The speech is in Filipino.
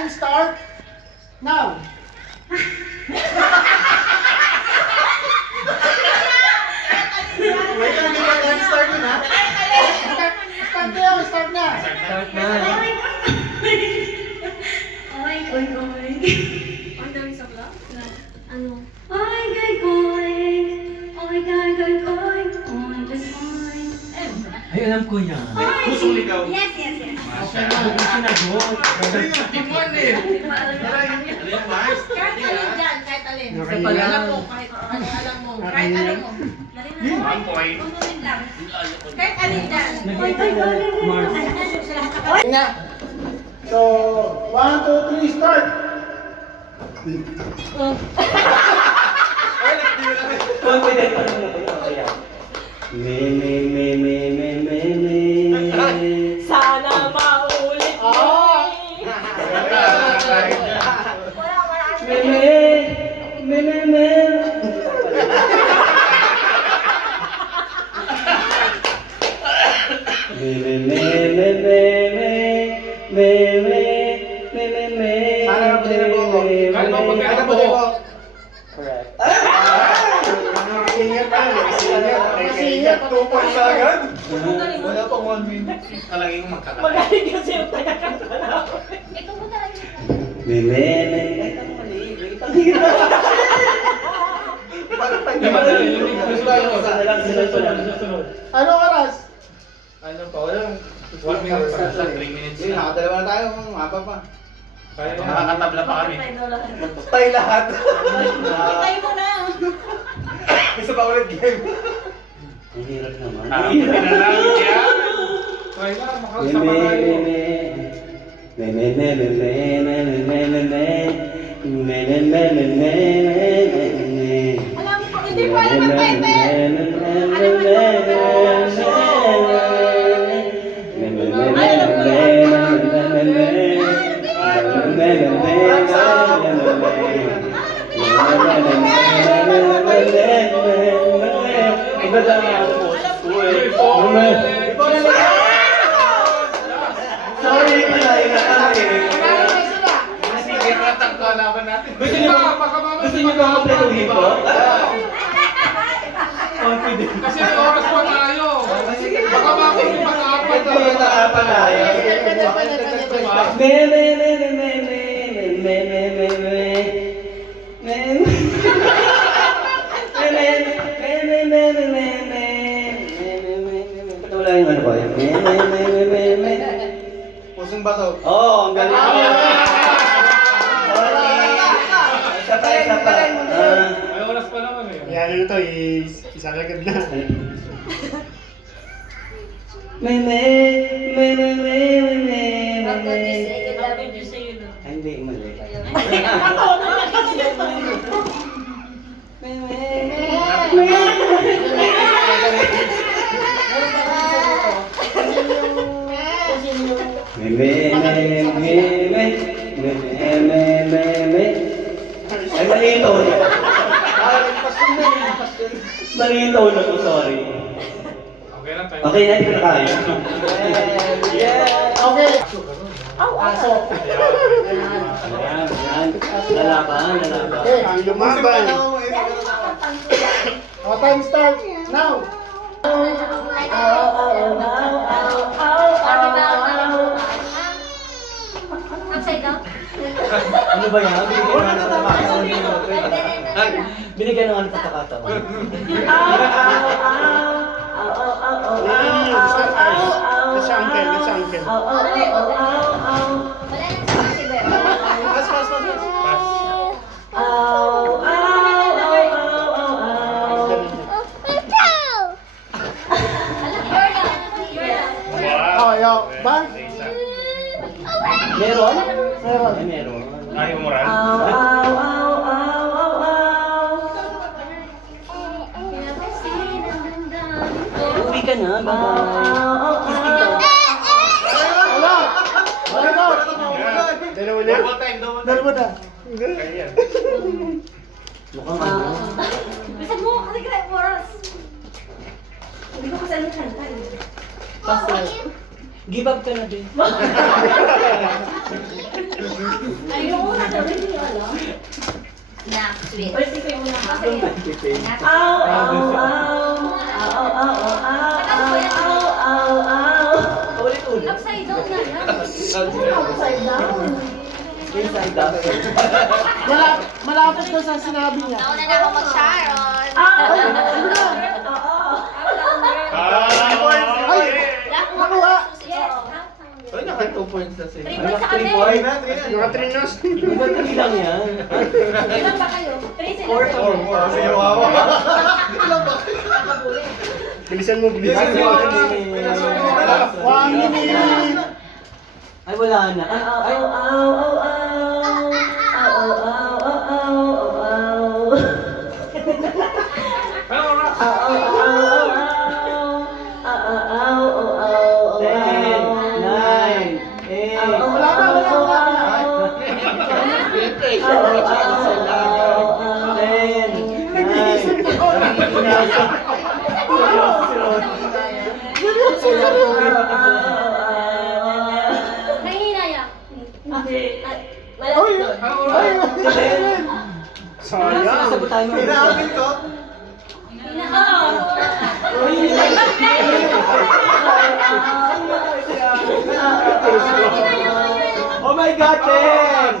Time start now. Wait lang, di ba time start yun ha? Start na yun, start na. Start na. Oy. Ang dami sa vlog? Ano? Oy, goy. Ay, alam ko yan. Pusong ligaw. Yes. Okay na. Sinagot. Timon eh. Ano yung Mars? Kahit alin dyan, kahit alin. Isa pa lang. Alam mo, kahit alam mo. Kahit alam mo. One point. Tutunin lang. Kahit alin dyan. Nag-ibig na Mars. Na. So, 1, 2, 3, start. Confident pa rin ako. Kaya. Sana maulit mo. Sana ang pinabuko. Ano ba pagkakabuko? Correct. Senior pa rin. Senior. 2 points agad. Wala pang 1 minute. Talagang magkakata. Magaling kasi yung taga-kanta na ako. Ito mo talaga. Ano oras? Ano pa? Walang 1 minute pa. 3 minutes na. Nakadalawa na tayo. Mapa pa. Nakakatabla pa kami. Patay lahat. Patay mo na. Isa pa ulit game. Ang hirap naman. Pinalang yan. Try na. Makakasama tayo. Alam ko, hindi ko alam ang title. Alam mo Sorry, palay na kami. Sige, ratang ko alaban natin. Gusto niyo ba kompletuhin ko? Confident. Kasi may oras pa tayo. Baka makulit mag-aapay tayo. Wala yung ano ko eh. Pusong bato. Oo, ang galing. Isa pa. May oras pa naman eh. Yan ito, isang agad na. Hindi, mali. Ay, mali yung tono. Mali yung tono ko, sorry. Okay lang tayo. Okay na, hindi ko na kaya. Okay. Aso. Ayan. Lalaban. Okay, ang lumaban. O, time start now. Upside down? Ano ba yan? Binigyan ng ano pagkakataon. That's uncle. Wala nang sabi, Bebe. Oh, yo, ba? Meron? Meron. Ay, meron. Ayaw mo rin? Uwi ka na, bye-bye. Kiss dito. Wala. Dalawa na? Double time. Dalawa na. Kaya yan. Mukhang ano. Bisan mo, kasi kaya oras. Hindi ko kasi ano kanta eh. Paso. Give up ka na din. Sweet. Ay, sige mo na. Sige. Ow, ow, ow. Ow, ow, ow, ow, ow. Ulit-ulit. Upside down na yan. Upside down. Inside down. Malapit na sa sinabi niya. Nauna na ako mag-Sharon. Ay! Nakuha! Yes. Ay, naka 2 points na sila. 3 points sa kami. Mga trinos. Iba tali lang yan. Ilan ba kayo? 3 sila. 4. Kasi yung wawa. Bilisan mo, bilisan mo. 1 minute. Ay, wala na. Ay, ay, ow, ow, ow, ow. Ow, ow, ow, ow, ow, ow. Ow, ow, ow, ow, ow. Ow, ow, ow, ow, ow. 10, 9, 8. Wala pa, wala pa, wala pa. 10, 9. Nangihinayang. Ay! Ay! Sayang. Sasagutan mo. Pinaamin ko. Oh my God, Chen!